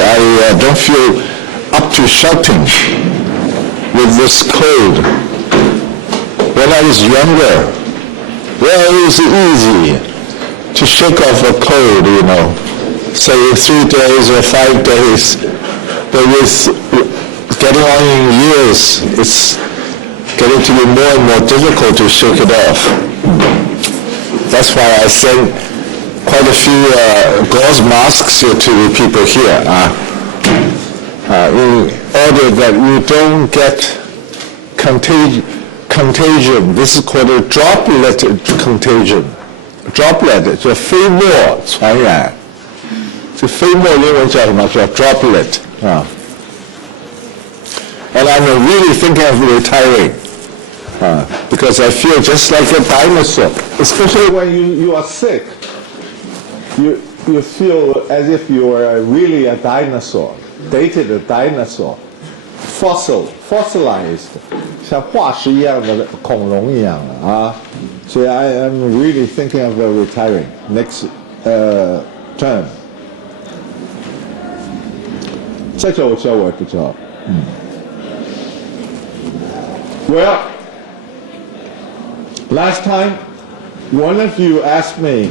I don't feel up to shouting with this cold. When I was younger, well, it was easy to shake off a cold, say 3 days or 5 days. But with getting on in years, it's getting to be more and more difficult to shake it off. That's why I sent quite a few gauze masks to the people here, in order that you don't get contagion. This is called a droplet contagion. Droplet 叫飞沫传染。这飞沫英文叫什么？叫 droplet 啊。And I'm really thinking of retiring because I feel just like a dinosaur. Especially when you are sick, you feel as if you are really a dinosaur, dated dinosaur, fossilized, 像化石一样的恐龙一样啊。So I am really thinking of retiring next term. 这个我也不知道。Well, last time, one of you asked me,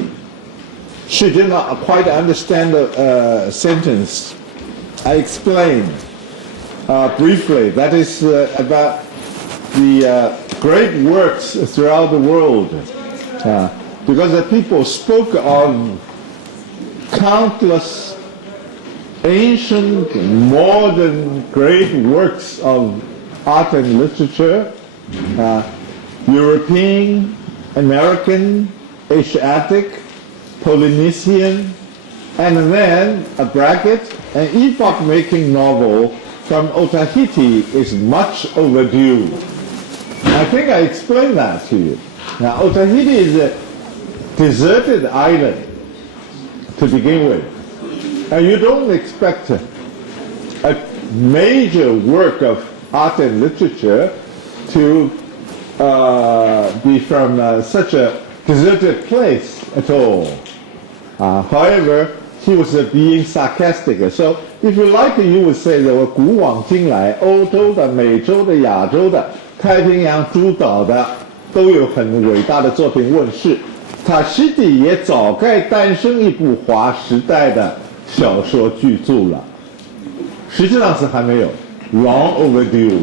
she did not quite understand the sentence. I explained briefly. That is about the great works throughout the world. Because the people spoke of countless ancient, modern, great works of art and literature, European, American, Asiatic, Polynesian, and then a bracket, an epoch-making novel from Otaheite is much overdue. I think I explained that to you. Now, Otaheite is a deserted island to begin with. And you don't expect a major work of art and literature to be from such a deserted place at all. However, he was being sarcastic. So if you like, you would say that 古往今来，欧洲的、美洲的、亚洲的、太平洋诸岛的都有很伟大的作品问世。塔希提也早该诞生一部划时代的小说巨著了，实际上是还没有 ，long overdue.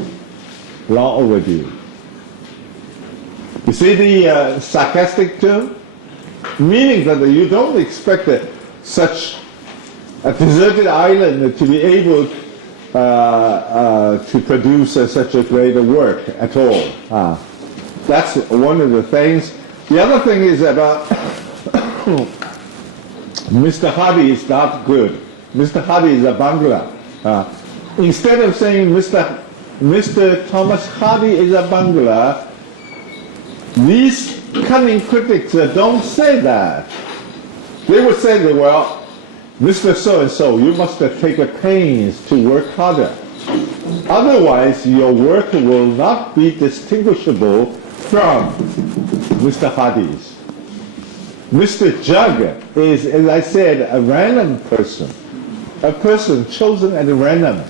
You see the sarcastic tone, meaning that you don't expect such a deserted island to be able to produce such a great work at all. That's one of the things. The other thing is about Mr. Hardy is not good. Mr. Hardy is a bungler. Instead of saying Mr. Thomas Hardy is a bungler, these cunning critics don't say that. They would say that, well, Mr. So-and-so, you must take pains to work harder. Otherwise, your work will not be distinguishable from Mr. Hardy's. Mr. Jug is, as I said, a random person, a person chosen at random.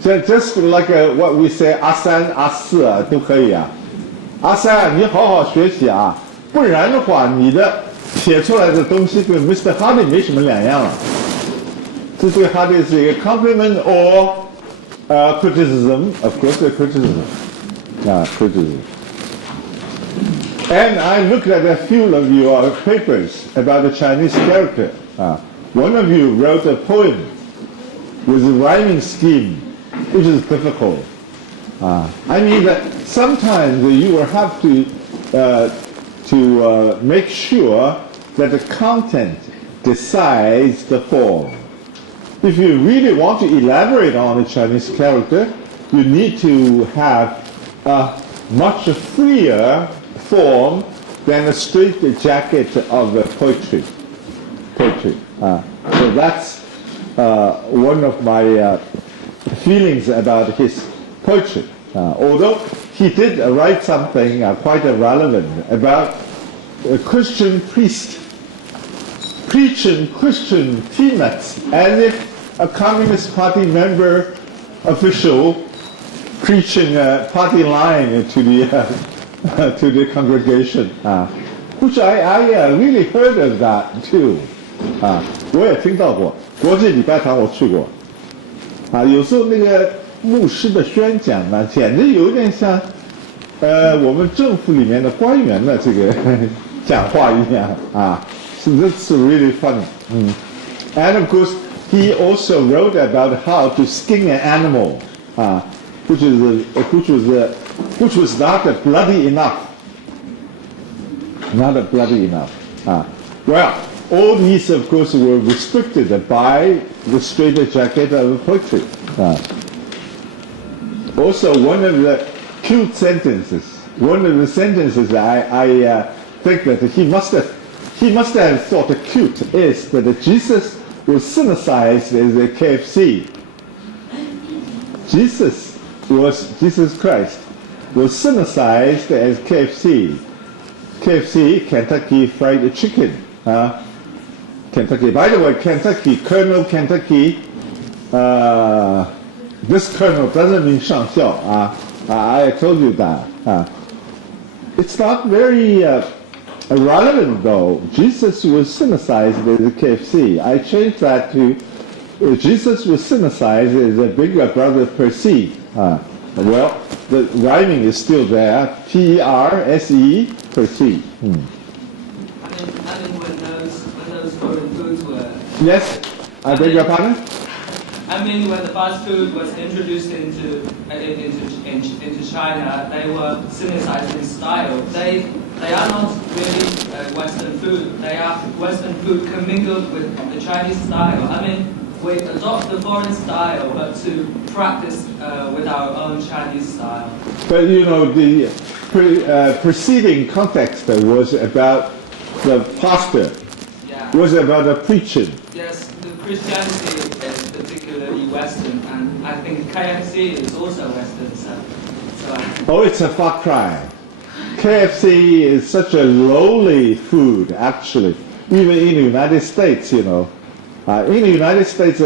So just like what we say, 阿三、阿四都可以啊。阿三，你好好学习啊，不然的话，你的写出来的东西跟 Mr. Hardy 没什么两样了。这对 Hardy 是一个 compliment or criticism, of course, a criticism. Criticism. And I looked at a few of your papers about the Chinese character. One of you wrote a poem with a rhyming scheme, which is difficult. I mean that sometimes you will have to make sure that the content decides the form. If you really want to elaborate on the Chinese character, you need to have a much freer form than a straight jacket of poetry. So that's one of my feelings about his poetry. Although he did write something quite relevant about a Christian priest preaching Christian peanuts as if a Communist Party member official preaching a party line to the congregation, which I really heard of that too. 我也听到过，国际礼拜堂我去过。有时候那个牧师的宣讲呢，简直有点像我们政府里面的官员的这个讲话一样So that's really funny. And of course, he also wrote about how to skin an animal, which was not bloody enough. Not bloody enough. Well, all these, of course, were restricted by the straitjacket of poetry. Also, one of the cute sentences, I think that he must have thought cute is that Jesus was cynicized as a KFC. Jesus Christ was cynicized as KFC. KFC, Kentucky Fried Chicken. Kentucky. By the way, Kentucky, Colonel Kentucky, this colonel doesn't mean 上校 I told you that. It's not very relevant though. Jesus was cynicized as a KFC. I changed that to Jesus was cynicized as a bigger brother Percy. Well, the rhyming is still there. P-E-R-S-E, Percy. I mean when those foreign foods were... Yes, I beg your pardon? I mean, when the fast food was introduced into China, they were cynicized in style. They are not really Western food. They are Western food commingled with the Chinese style. I mean, we adopt the foreign style, but to practice with our own Chinese style. But you know, the preceding context was about the pastor. Yeah. Was about the preaching. Yes, the Christianity is particularly Western, and I think KFC is also Western. Oh, it's a far cry. KFC is such a lowly food, actually. Even in the United States, you know. In the United States,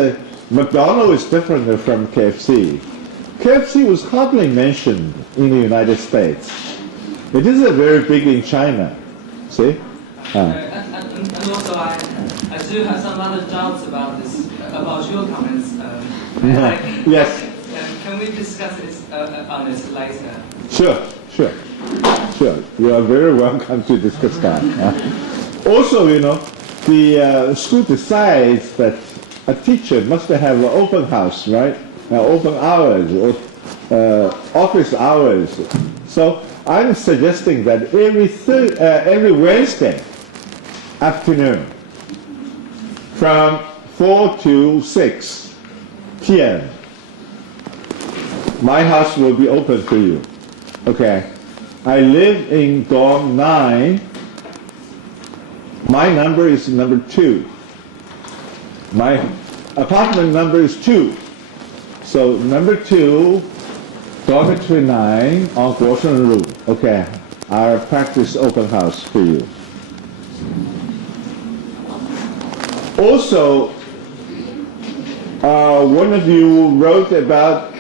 McDonald's is different from KFC. KFC was hardly mentioned in the United States. It isn't very big in China. See? And also, I do have some other doubts about this, about your comments. Yes. Can we discuss this on this later? Sure. You are very welcome to discuss that. Also, you know, the school decides that a teacher must have an open house, right? Open hours or office hours. So I'm suggesting that every Wednesday afternoon from 4 to 6 p.m. my house will be open for you. Okay. I live in dorm 9. My number is number 2. My apartment number is 2. So number 2, dormitory 9 on Guosheng Road. Okay. I'll practice open house for you. Also, one of you wrote about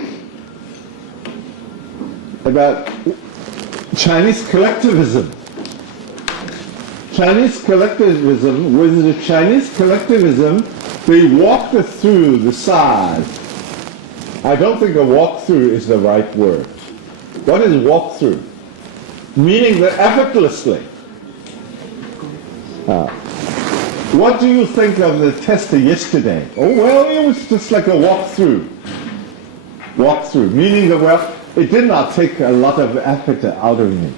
Chinese collectivism. Chinese collectivism, with the Chinese collectivism, they walked through the SARS. I don't think a walk-through is the right word. What is walk-through? Meaning that effortlessly. What do you think of the test yesterday? Oh, well, it was just like a walk-through. Walk-through, meaning that, well, it did not take a lot of effort out of me.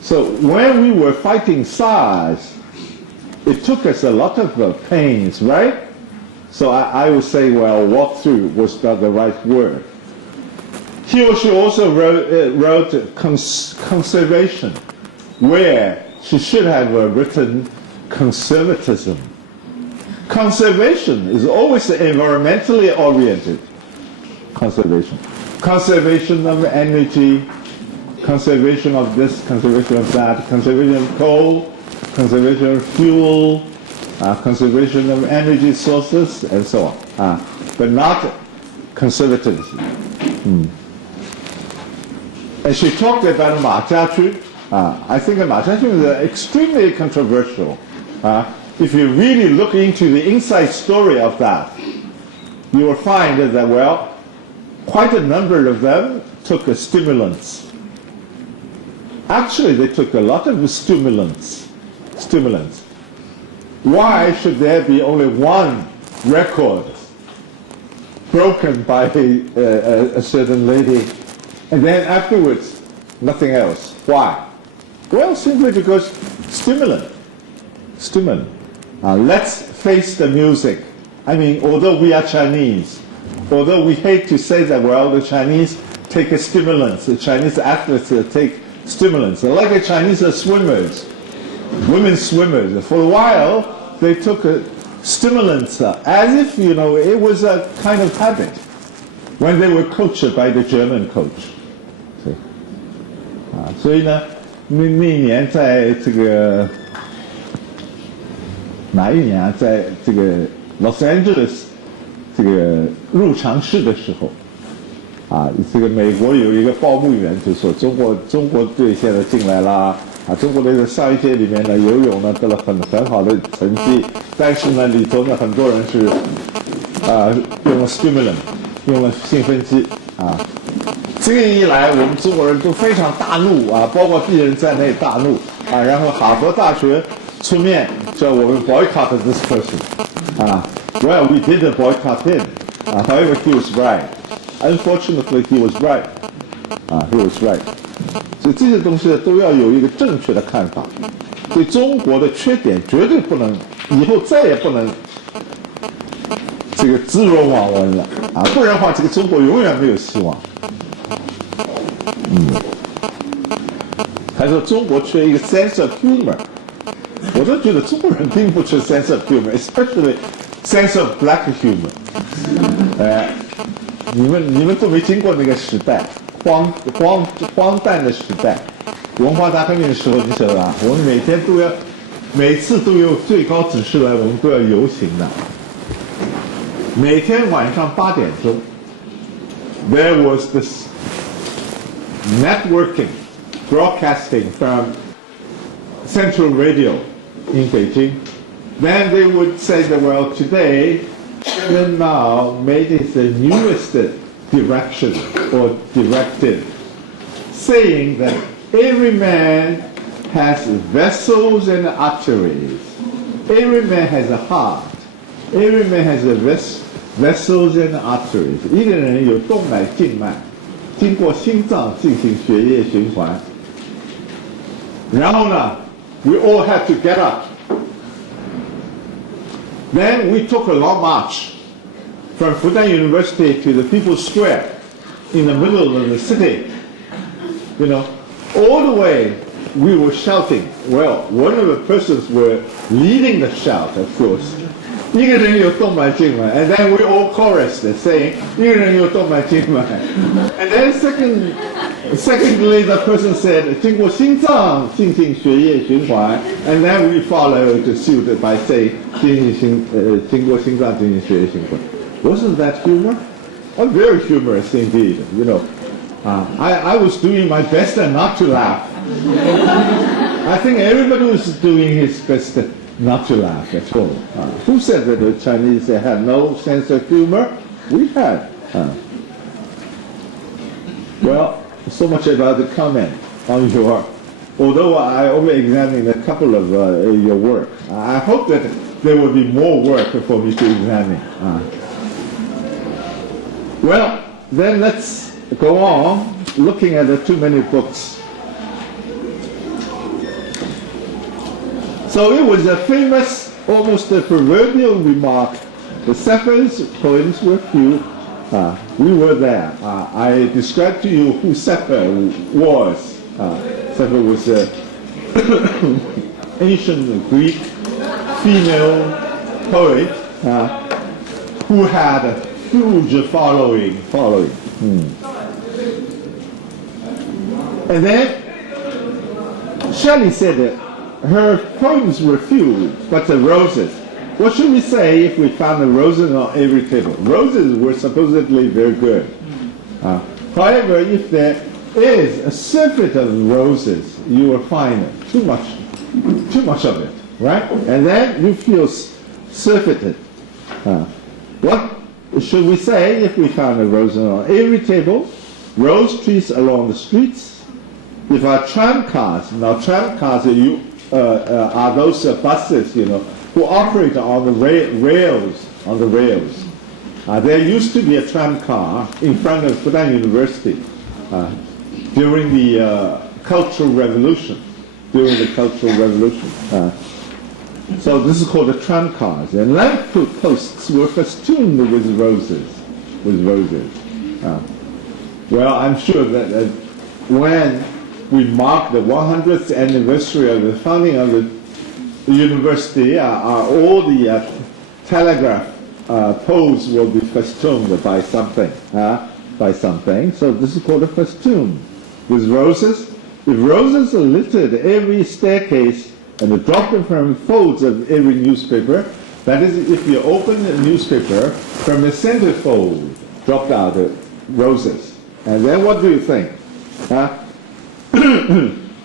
So when we were fighting SARS, it took us a lot of pains, right? So I would say, well, walk-through was not the right word. He or she also wrote conservation, where she should have written conservatism. Conservation is always environmentally oriented. Conservation. Conservation of energy, conservation of this, conservation of that, conservation of coal, conservation of fuel, conservation of energy sources, and so on, but not conservatism. And she talked about Ma Jiaqun. I think Ma Jiaqun is extremely controversial. If you really look into the inside story of that, you will find that, well, quite a number of them took stimulants. Actually, they took a lot of stimulants. Why should there be only one record broken by a certain lady, and then afterwards nothing else? Why? Well, simply because stimulant. Let's face the music. I mean, although we are Chinese, although we hate to say that, well, the Chinese take stimulants, the Chinese athletes take stimulants, like the Chinese swimmers, women swimmers. For a while, they took stimulants as if, it was a kind of habit when they were coached by the German coach. 所以呢，那一年在这个哪一年啊，在这个 Los Angeles 这个入场式的时候，这个美国有一个报幕员就说中国队现在进来啦，中国队在上一届里面呢游泳呢得了很好的成绩，但是呢里头呢很多人是用了 stimulant， 用了兴奋剂这样一来，我们中国人都非常大怒包括鄙人在内大怒然后哈佛大学出面叫我们 boycott this person well, we did boycott him. However, he was right. Unfortunately, he was right. He was right. 所以这些东西都要有一个正确的看法。对中国的缺点绝对不能，以后再也不能这个置若罔闻了不然的话，这个中国永远没有希望。还说中国缺一个 sense of humor， 我都觉得中国人并不缺 sense of humor，especially sense of black humor， 你们都没经过那个时代，荒诞的时代，文化大革命的时候，你晓得吧？我们每次都有最高指示来，我们都要游行的。每天晚上8点钟 ，there was this networking, broadcasting from Central Radio in Beijing.Then they would say that, well, today, China now made it the newest direction or directive, saying that every man has vessels and arteries. Every man has a heart. Every man has vessels and arteries. 一个人有动脉、静脉，经过心脏进行血液循环。然后呢 we all have to get up.Then we took a long march from Fudan University to the People's Square in the middle of the city. All the way we were shouting. Well, one of the persons were leading the shout, of course. 一个人有动脉静脉 and then we all chorused saying 一个人有动脉静脉 and then secondly the person said 经过心脏进行血液循环 and then we followed suit by saying 经过心脏进行血液循环 Wasn't that humor? Oh, very humorous indeed, I was doing my best not to laugh. I think everybody was doing his best not to laugh at all. Who said that the Chinese had no sense of humor? We had. Well, so much about the comment on your. Although I only examined a couple of your work, I hope that there will be more work for me to examine. Well, then let's go on looking at the too many books. So it was a famous, almost a proverbial remark. The Sefer's poems were few. We were there. I described to you who Sefer was. Sefer was an ancient Greek female poet who had a huge following. And then Shelley said that her poems were few, but the roses. What should we say if we found a roses on every table? Roses were supposedly very good. However, if there is a surfeit of roses, you will find too much of it, right? And then you feel surfeited. What should we say if we found a rose on every table, rose trees along the streets? If our tram cars, now tram cars are those buses, who operate on the rails, there used to be a tram car in front of Fudan University during the Cultural Revolution. So this is called the tram cars, and lamp posts were festooned with roses. Well, I'm sure that when we mark the 100th anniversary of the founding of the university, all the telegraph poles will be festooned by something. So this is called a festoon with roses. If roses are littered every staircase and the dropping from folds of every newspaper, that is, if you open a newspaper from the center fold, dropped out roses. And then what do you think?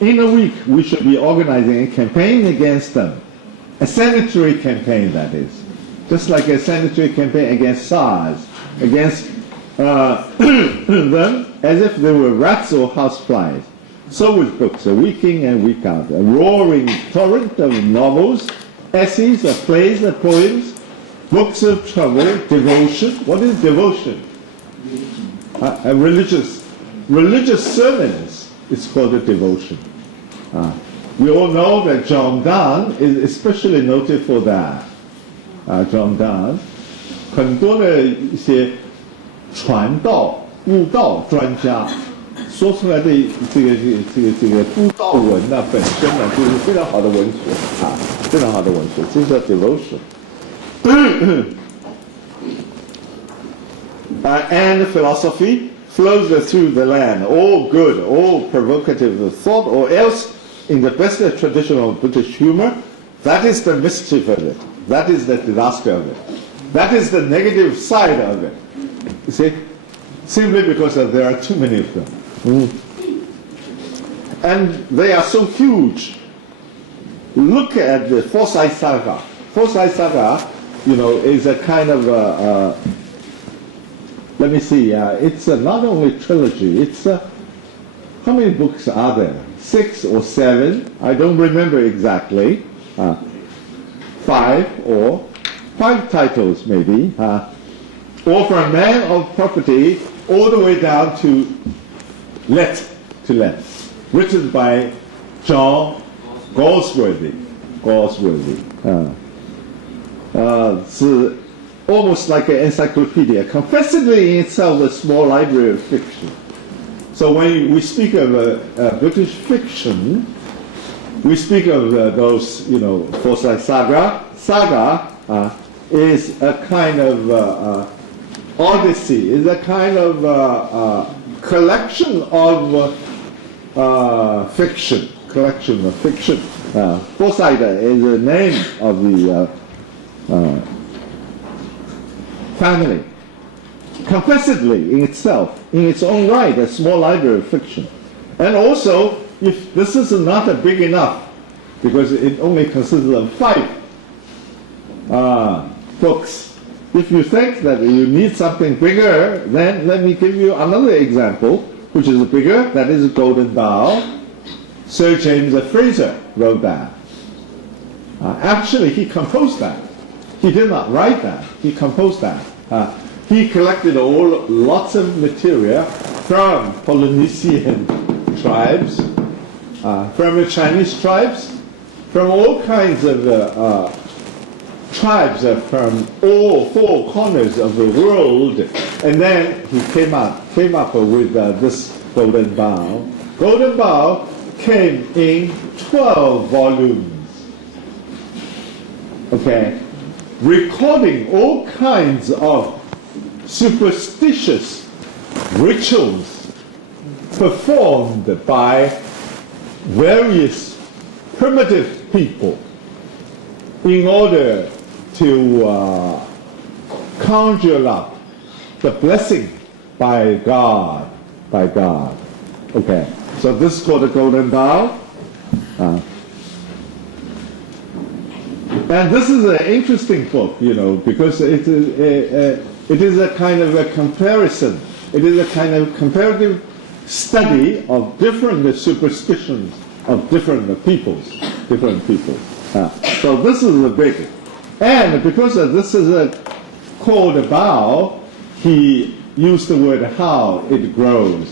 In a week, we should be organizing a campaign against them. A sanitary campaign, that is. Just like a sanitary campaign against SARS, against them as if they were rats or houseflies. So with books, a week in and week out, a roaring torrent of novels, essays, plays, poems, books of travel, devotion. What is devotion? Religious sermons. It's called a devotion. We all know that John Donne is especially noted for that. John Donne 很多的一些传道、悟道专家说出来的这个布道文呢，本身呢就是非常好的文学非常好的文学，这叫 devotion。And philosophy flows through the land, all good, all provocative thought, or else, in the best traditional British humor, that is the mischief of it. That is the disaster of it. That is the negative side of it. You see? Simply because there are too many of them. And they are so huge. Look at the Forsyth Saga. Forsyth Saga, is a kind of let me see, it's not only trilogy, it's how many books are there? 6 or 7, I don't remember exactly. 5 titles maybe. Or from man of property all the way down to let, written by John Galsworthy. It's almost like an encyclopedia, confessedly in itself a small library of fiction. So when we speak of British fiction, we speak of those, Forsyth Saga. Saga is a kind of odyssey, is a kind of collection of fiction. Forsyth is the name of the family. Confessedly in itself, in its own right, a small library of fiction. And also, if this is not big enough, because it only consists of 5 books, if you think that you need something bigger, then let me give you another example, which is bigger, that is Golden Bough. Sir James Fraser wrote that. Actually, he composed that. He did not write that, he composed that. He collected lots of material from Polynesian tribes, from the Chinese tribes, from all kinds of tribes from all 4 corners of the world, and then he came up with this Golden Bough. Golden Bough came in 12 volumes, recording all kinds of superstitious rituals performed by various primitive people in order to conjure up the blessing by God, by God. Okay, so this is called the golden bough. And this is an interesting book, because it is a kind of a comparison. It is a kind of comparative study of different superstitions of different peoples. So this is a big, and because this is called a bough, he used the word how it grows.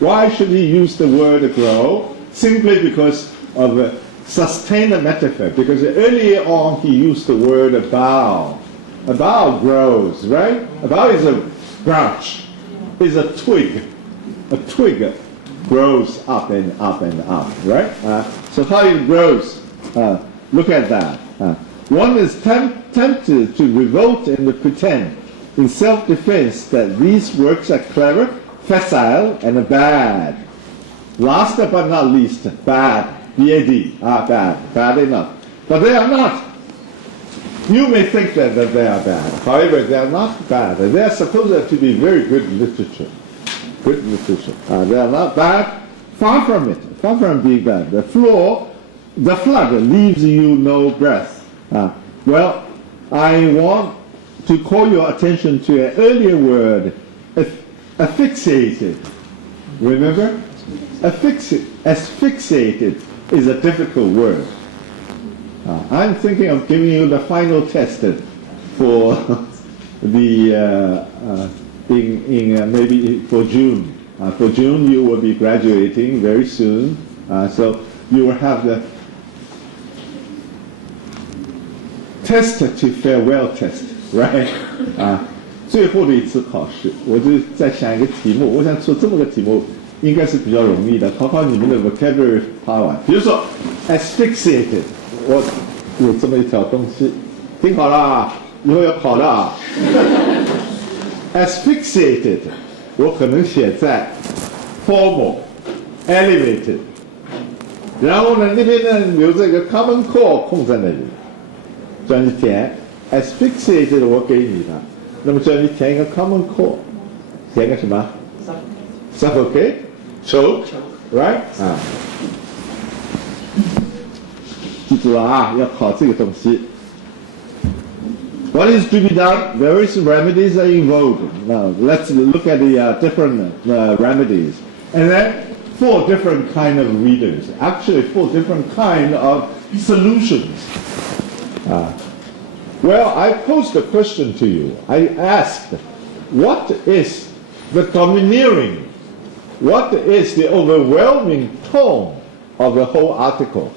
Why should he use the word grow? Simply because of a sustained metaphor. Because earlier on he used the word bough. A bough grows, right? A bough is a branch, is a twig. A twig grows up and up and up, right? So how it grows, look at that. One is tempted to revolt and pretend in self-defense that these works are clever, facile, and bad. Last but not least, bad, B-A-D, bad enough. But they are not. You may think that they are bad. However, they are not bad. They are supposed to be very good literature. Good literature. They are not bad. Far from it. Far from being bad. The flood leaves you no breath. Well, I want to call your attention to an earlier word, asphyxiated. Remember? Asphyxiated is a difficult word. I'm thinking of giving you the final test for the maybe for June. For June, you will be graduating very soon, so you will have the test to farewell test, right? 最后的一次考试，我就在想一个题目，我想出这么个题目应该是比较容易的，考考你们的 vocabulary power。比如说 asphyxiated， 我有这么一条东西，听好了啊，以后要考的啊。asphyxiated， 我可能写在 formal、elevated， 然后呢那边呢留这个 common core 空在那里，叫你填 asphyxiated， 我给你的，那么叫你填一个 common core， 填个什么 ？suffocate、choke，right？ 记住了啊，要考这个东西。What is to be done? Various remedies are invoked. Now, let's look at the different remedies. And then 4 different kind of readers. Actually, 4 different kind of solutions. Well, I posed a question to you. I asked, what is the domineering, what is the overwhelming tone of the whole article?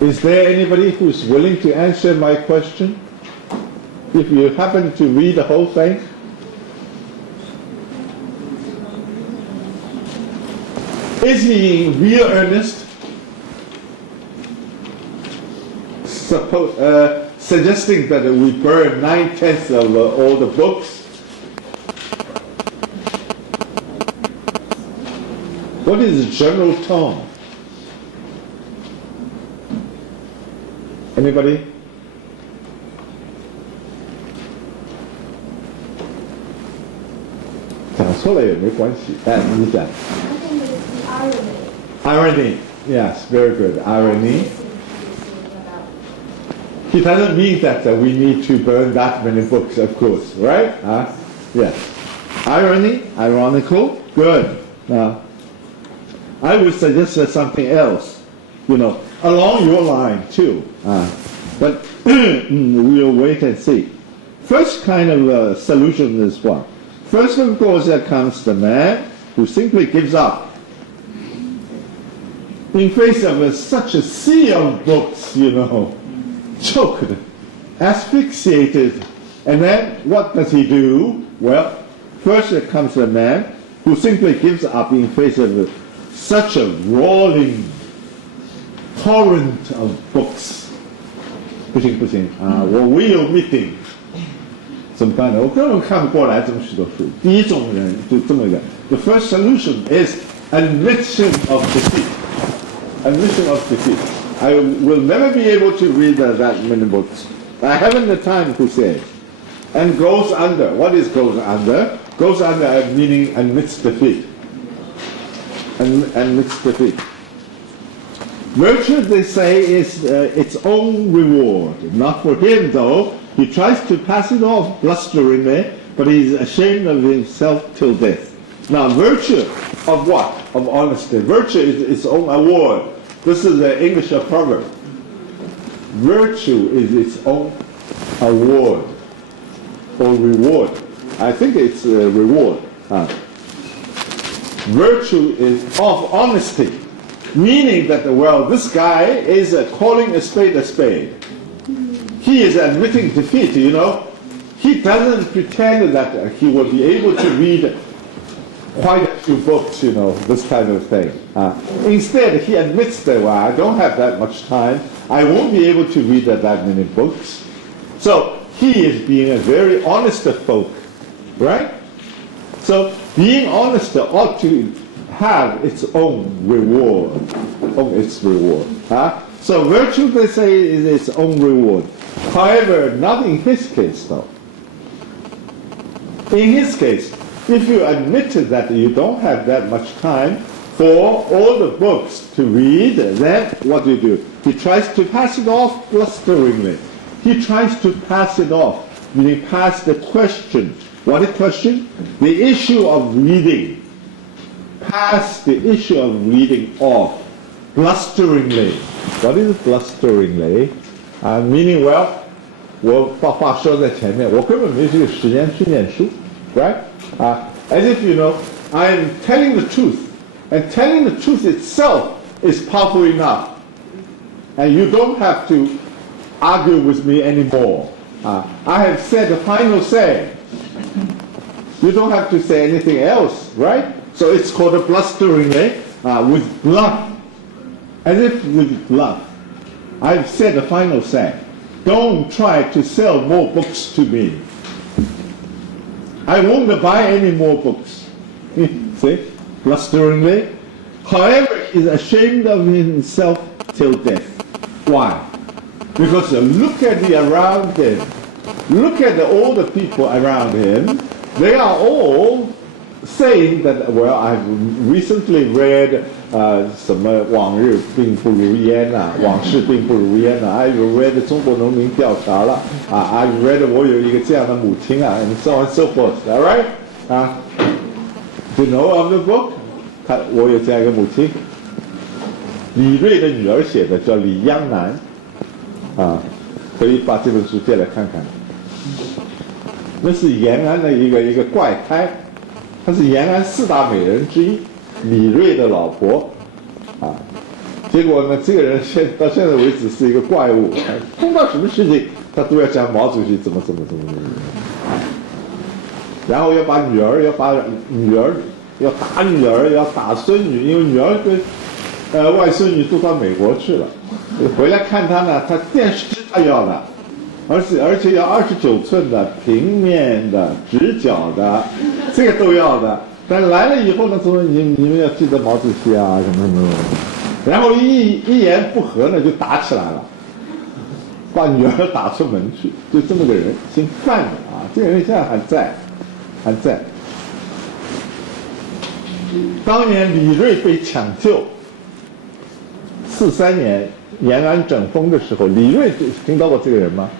Is there anybody who's willing to answer my question? If you happen to read the whole thing? Is he in real earnest? Suggesting that we burn 9/10 of all the books? What is the general tone? Anybody? 讲错了也没关系，但你讲。I think it's the Irony, yes, very good. Irony. He doesn't mean that we need to burn that many books, of course, right? Yes. Irony, ironical, good. I would suggest something else, along your line too. But we'll wait and see. First kind of solution is what? First, of course, there comes the man who simply gives up. In face of such a sea of books, choked, asphyxiated. And then what does he do? Well, first there comes the man who simply gives up in face of such a roaring torrent of books. 不行我唯有 meeting 怎么办呢？我根本看不过来这么许多书。第一种人就这么一个。The first solution is admission of defeat. Admission of defeat. I will never be able to read that many books. I haven't the time to say. And goes under. What is goes under? Goes under meaning admits defeat. Admits defeat. Virtue, they say, is its own reward. Not for him, though. He tries to pass it off blusteringly, but he's ashamed of himself till death. Now, virtue of what? Of honesty. Virtue is its own award. This is the English proverb. Virtue is its own award or reward. I think it's a reward. Virtue is of honesty, meaning that, well, this guy is calling a spade a spade. He is admitting defeat, you know. He doesn't pretend that he will be able to read quite a few books, you know, this kind of thing. Instead, he admits that, well, I don't have that much time. I won't be able to read that many books. So he is being a very honest folk, right? So being honest ought to have its own reward. So virtue, they say, is its own reward. However, not in his case, though. In his case, if you admitted that you don't have that much time for all the books to read, then what do? He tries to pass it off blusteringly. He tries to pass it off, meaning pass the question. What is question? The issue of reading. Pass the issue of reading off blusteringly. What is blusteringly? Meaning, well, 我把话说在前面，我根本没这个时间去念书 right? As if, you know, I'm telling the truth, and telling the truth itself is powerful enough, and you don't have to argue with me anymore. I have said the final say. You don't have to say anything else, right? So it's called a blusteringly, with bluff, as if with bluff. I've said the final say. Don't try to sell more books to me. I won't buy any more books. See? Blusteringly. However, he's ashamed of himself till death. Why? Because look at the around him. Look at all the people around him. They are all saying that, well, I've recently read 什么往日并不如烟啊，往事并不如烟啊 I've read 中国农民调查了I've read 我有一个这样的母亲啊 and so on and so forth, alright? Do you know of the book? 我有这样一个母亲，李锐的女儿写的，叫李央南可以把这本书借来看看。那是延安的一个怪胎，她是延安4大美人之一，李锐的老婆结果呢，这个人到现在为止是一个怪物，碰到什么事情他都要讲毛主席怎么，然后要打女儿，要打孙女，因为女儿跟外孙女都到美国去了，回来看他呢，他电视他要的。而且要29寸的、平面的、直角的，这个都要的。但来了以后呢，说你们要记得毛主席啊，什么，然后一言不合呢就打起来了，把女儿打出门去，就这么个人，姓范的这个人现在还在。当年李锐被抢救，43年延安整风的时候，李锐听到过这个人吗？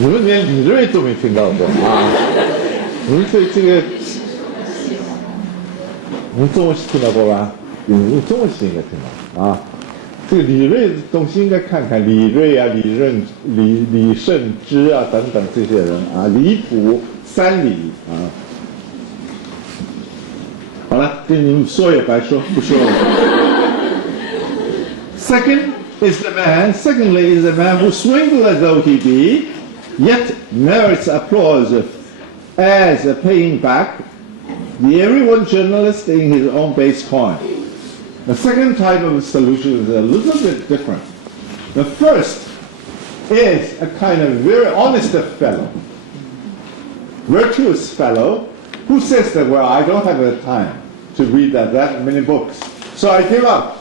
你们连李锐都没听到过你们对这个，你们中文系听到过吧？你中文系应该听到这个李锐的东西应该看看，李锐啊、李慎之啊等等这些人李溥、三李好了，跟你们说也白说，不说了。Secondly is the man who swindled as though he be, yet merits applause as paying back the everyone journalist in his own base coin. The second type of solution is a little bit different. The first is a kind of very honest fellow, virtuous fellow, who says that, well, I don't have the time to read that many books, so I give up.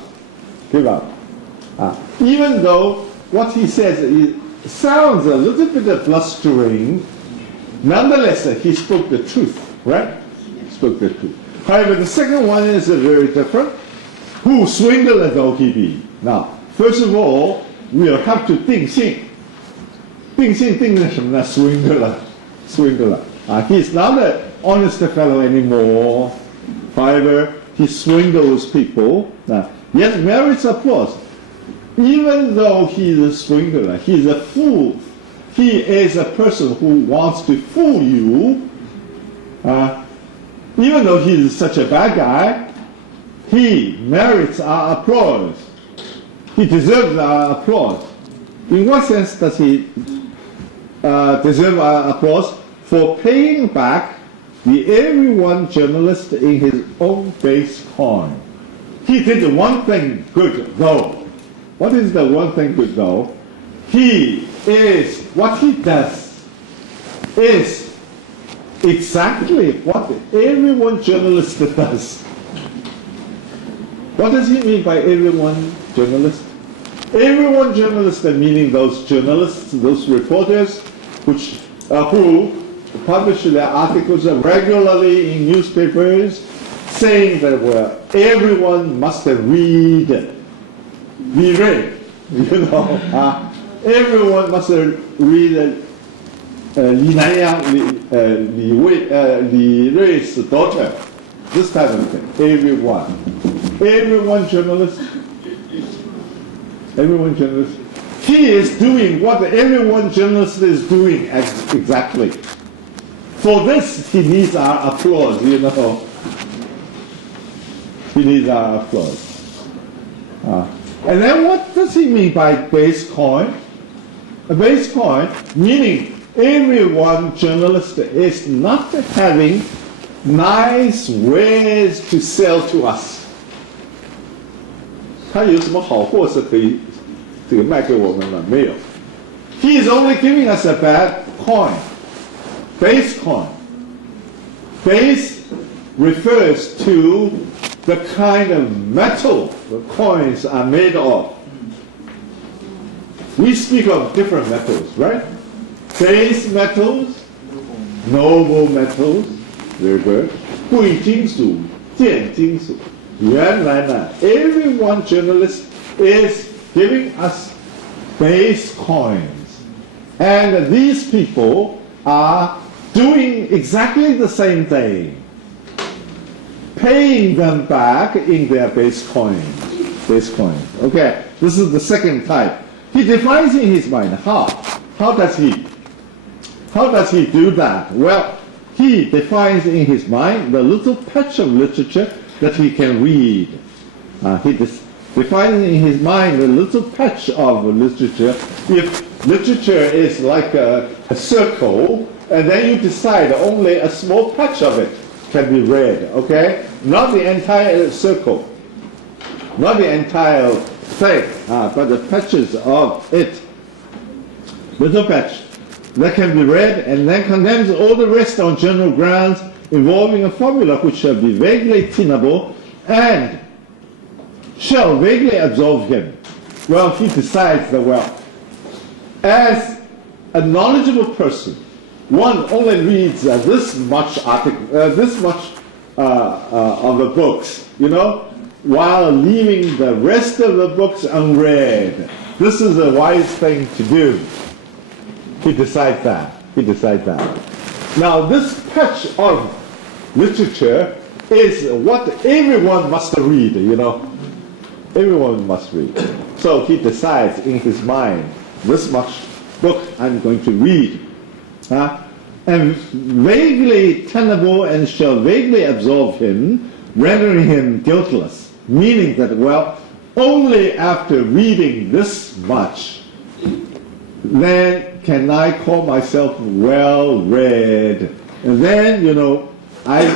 Even though what he says sounds a little bit blustering, nonetheless, he spoke the truth, right? Spoke the truth. However, the second one is very different. Who swindler though he be? Now, first of all, we'll have to 定性。定性定是什么呢 ？Swindler, swindler. He's not an honest fellow anymore. However, he swindles people. Yet merits applause. Even though he is a swindler, he is a fool. He is a person who wants to fool you. Even though he is such a bad guy, he merits our applause. He deserves our applause. In what sense does he deserve our applause? For paying back the everyone journalist in his own base coin. He did one thing good though. What is the one thing good though? What he does is exactly what everyone journalist does. What does he mean by everyone journalist? Everyone journalist, meaning those journalists, those reporters who publish their articles regularly in newspapers, saying that everyone must read, be read, everyone must read Li Nanyang, Li Rui's daughter, this type of thing. Everyone journalist. He is doing what everyone journalist is doing exactly. For this, he needs our applause, He needs our applause. And then what does he mean by base coin? A base coin, meaning everyone journalist is not having nice wares to sell to us. 他有什么好货是可以卖给我们的？没有。He is only giving us a bad coin, base coin. Base refers to the kind of metal the coins are made of. We speak of different metals, right? Base metals, noble metals, very good. 贵金属、贱金属。原来呢 everyone journalist is giving us base coins. And these people are doing exactly the same thing. Paying them back in their base coins. Okay, this is the second type. He defines in his mind how. How does he do that? Well, he defines in his mind the little patch of literature that he can read. He defines in his mind the little patch of literature. If literature is like a circle, and then you decide only a small patch of it can be read, okay? Not the entire circle, not the entire thing, but the patches of it. Little patch that can be read and then condemns all the rest on general grounds involving a formula which shall be vaguely tenable and shall vaguely absolve him. Well, he decides that, well, as a knowledgeable person, one only reads this much article, this much of the books, while leaving the rest of the books unread. This is a wise thing to do. He decides that. Now, this patch of literature is what everyone must read, Everyone must read. So he decides in his mind, this much book I'm going to read. And vaguely tenable and shall vaguely absolve him, rendering him guiltless. Meaning that, well, only after reading this much, then can I call myself well read. And then, I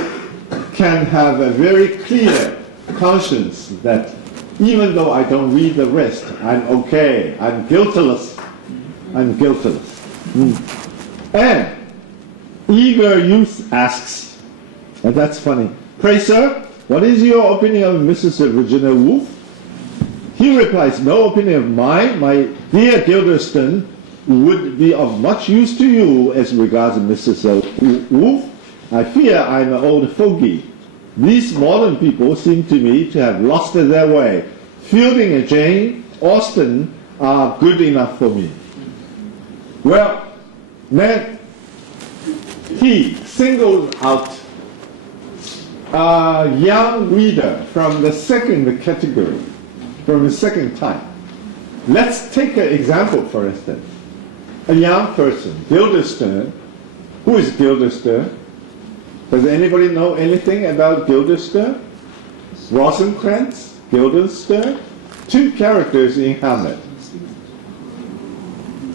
can have a very clear conscience that even though I don't read the rest, I'm okay, I'm guiltless. And eager youth asks, and that's funny, "Pray, sir, what is your opinion of Mrs. Virginia Woolf?" He replies, no opinion of mine, my dear Gilderston, would be of much use to you as regards Mrs. Wolf. I fear I'm an old fogey. These modern people seem to me to have lost their way. Fielding and Jane Austen are good enough for me. Well, then he singled out a young reader from the second category, from the second type. Let's take an example, for instance. A young person, Guildenstern. Who is Guildenstern? Does anybody know anything about Guildenstern? Rosencrantz, Guildenstern. Two characters in Hamlet.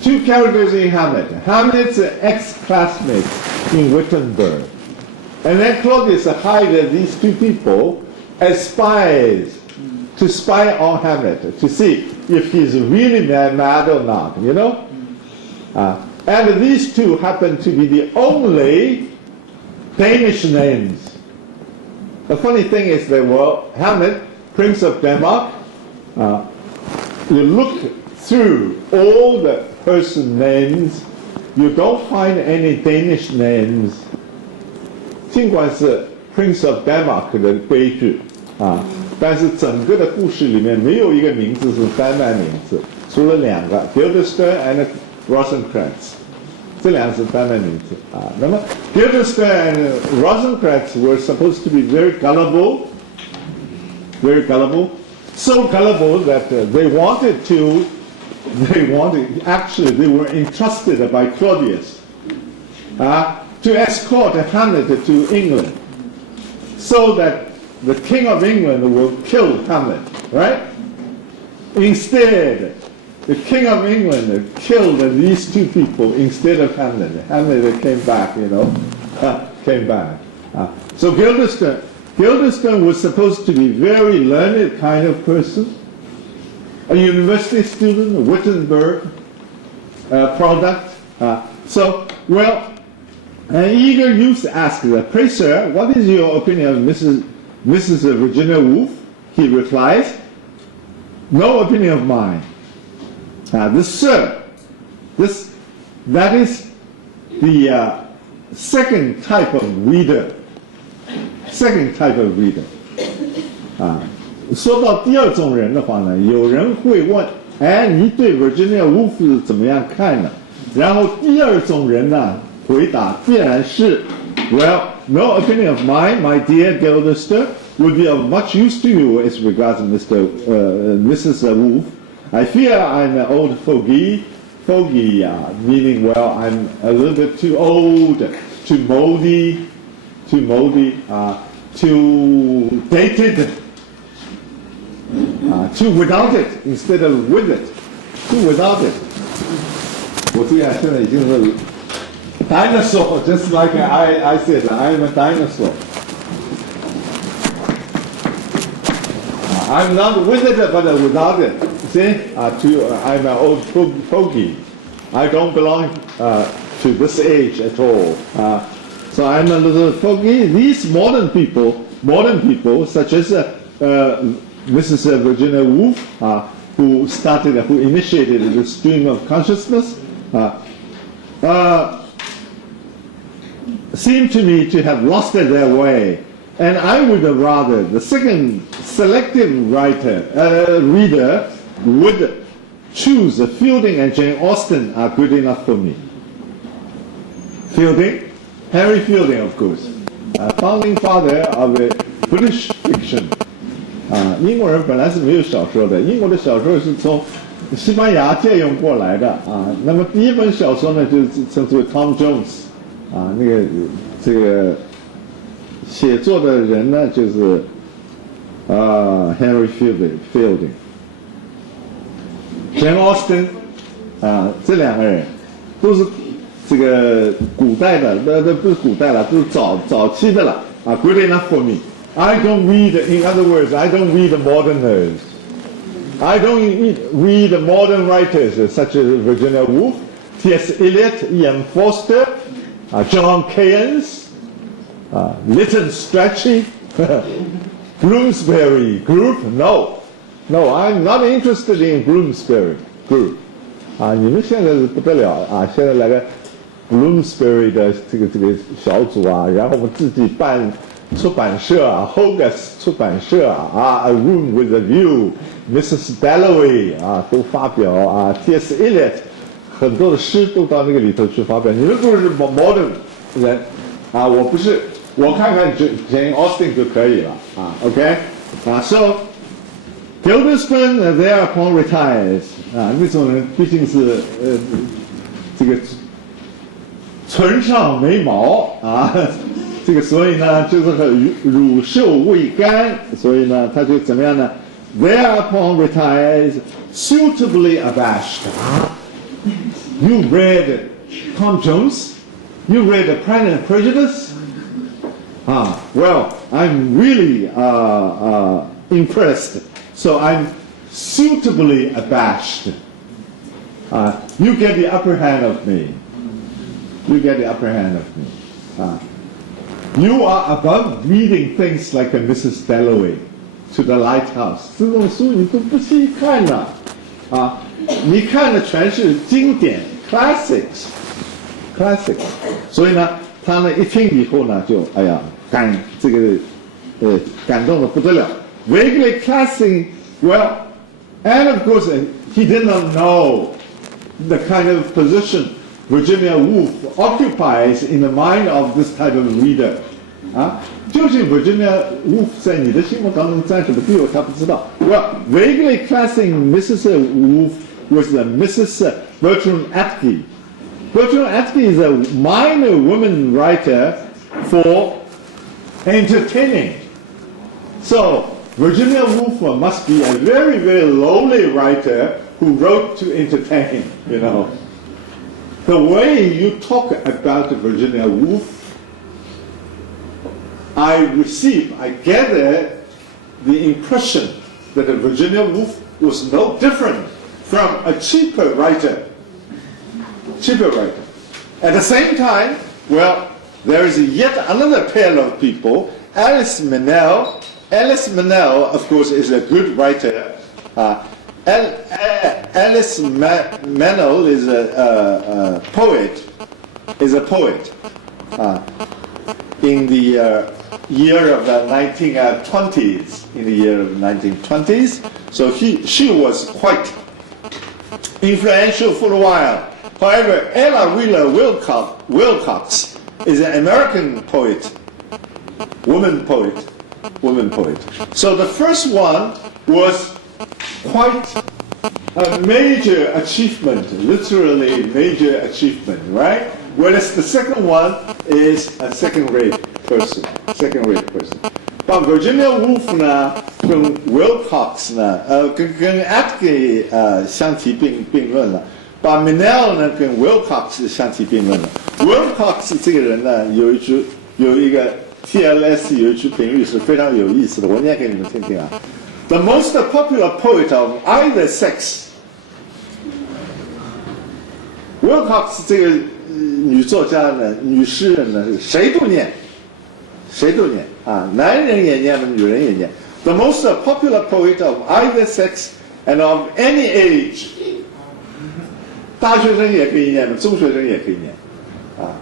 Two characters in Hamlet. Hamlet's ex-classmate in Wittenberg. And then Claudius hired these two people as spies to spy on Hamlet, to see if he's really mad or not, you know? And these two happen to be the only Danish names. The funny thing is that, well, Hamlet, Prince of Denmark, you look through all the person names, you don't find any Danish names. 尽管是 Prince of Denmark 的悲剧但是整个的故事里面没有一个名字是丹麦名字，除了两个 Guildenstern and Rosencrantz， 这两个是丹麦名字那么 Guildenstern and Rosencrantz were supposed to be very gullible, so gullible that they were entrusted by Claudius to escort Hamlet to England, so that the King of England will kill Hamlet, right? Instead, the King of England killed these two people instead of Hamlet. Hamlet came back, came back. So Guildenstern was supposed to be very learned kind of person, a university student, a Wittenberg product. An eager youth asked, "Pray, sir, what is your opinion of Mrs. Virginia Woolf?" He replies, "No opinion of mine." That is the second type of reader. Second type of reader. 说到第二种人的话呢，有人会问，你对 Virginia Woolf 怎么样看呢？然后第二种人呢，回答必然是 Well, no opinion of mine, my dear Guildenstern, would be of much use to you as regards Mrs. Wolf. I fear I'm an old fogey, meaning, well, I'm a little bit too old, too moldy, too dated, too without it instead of with it, too without it. 我这样现在已经是 dinosaur, just like I said, I'm a dinosaur. I'm not with it, but without it. See, I'm an old fogey. I don't belong to this age at all. So I'm a little fogey. These modern people, such as Mrs. Virginia Woolf, who initiated the stream of consciousness, seem to me to have lost their way. And I would rather, the second selective reader would choose Fielding and Jane Austen are good enough for me. Fielding, Henry Fielding, of course, founding father of British fiction. 英国人本来是没有小说的，英国的小说是从西班牙借用过来的那么第一本小说呢，就是称之为 Tom Jones 这个写作的人呢，就是Henry Fielding, Jane Austen 这两个人都是这个古代的，不是古代了，都是早期的了good enough for me. I don't read, in other words, I don't read moderners. I don't read modern writers such as Virginia Woolf, T.S. Eliot, Ian Forster, John Keynes, Lytton Strachey, Bloomsbury Group. No, No, I'm not interested in Bloomsbury group. 啊，你们现在是不得了啊！现在来个 Bloomsbury 的这个小组啊，然后我们自己办出版社啊 ，Hogarth 出版社啊，A Room with a View，Mrs. Dalloway 啊，都发表啊 ，T.S. Eliot 很多的诗都到那个里头去发表。你们都是 modern 人啊，我不是，我看看Jane Austen 就可以了啊 ，OK 啊 ，So Gildersleeve thereupon retires 啊，那种人毕竟是这个唇上没毛啊，这个所以呢就是很乳臭未干，所以呢他就怎么样呢 ？Thereupon retires suitably abashed. You read Tom Jones? You read Pride and Prejudice? Well, I'm really impressed. So I'm suitably abashed. You get the upper hand of me. You get the upper hand of me. You are above reading things like a Mrs. Dalloway to the Lighthouse. 这种书你都不细看了啊，你看的全是经典 classics。所以呢，他呢一听以后呢，就哎呀感动的不得了。Vaguely classing, well, and of course he did not know the kind of position Virginia Woolf occupies in the mind of this type of reader. 啊，究竟 Virginia Woolf 在你的心目当中占什么地位，他不知道。Well, vaguely classing Mrs. Woolf with Mrs. Bertram Atke. Bertram Atke is a minor woman writer for entertaining. So Virginia Woolf must be a very, very lowly writer who wrote to entertain, you know. The way you talk about Virginia Woolf, I gather the impression that Virginia Woolf was no different from a cheaper writer. At the same time, well, there is yet another pair of people, Alice Meynell. Alice Meynell, of course, is a good writer. Alice Meynell is a poet. In the year of the 1920s. In the year of the 1920s, so she was quite influential for a while. However, Ella Wheeler Wilcox is an American poet, woman poet. So the first one was quite a major achievement, literally major achievement, right? Whereas the second one is a second-rate person. But Virginia Woolf 呢，跟 Wilcox 呢，跟 Atke 相提并论了。把 Meynell 呢跟 Wilcox 相提并论了。Wilcox 这个人呢，有一个 TLS 有一句评语是非常有意思的，我念给你们听听啊。The most popular poet of either sex. Wilcox 这个女作家呢，女诗人呢，是谁都念啊，男人也念，女人也念。The most popular poet of either sex and of any age. 大学生也可以念，中学生也可以念，啊。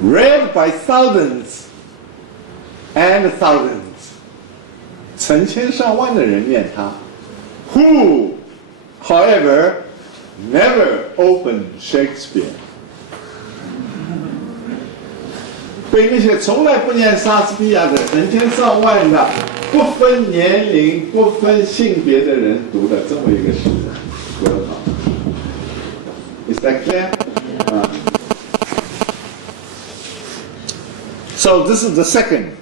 Read by thousands and thousands. 成千上万的人念它。Who, however, never opened Shakespeare. 被那些从来不念莎士比亚的成千上万的不分年龄、不分性别的人读的这么一个诗人。Is that clear? So this is the second.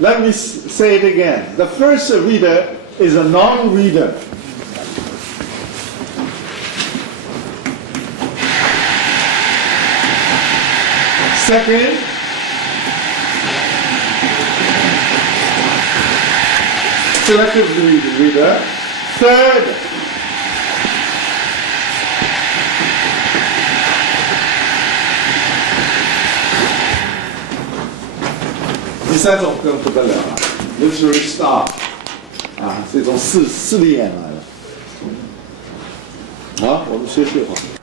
Let me say it again. The first reader is a non-reader. Second, selective reader. Third, literary star. 啊，这种势利眼来了。好，我们休息一会儿。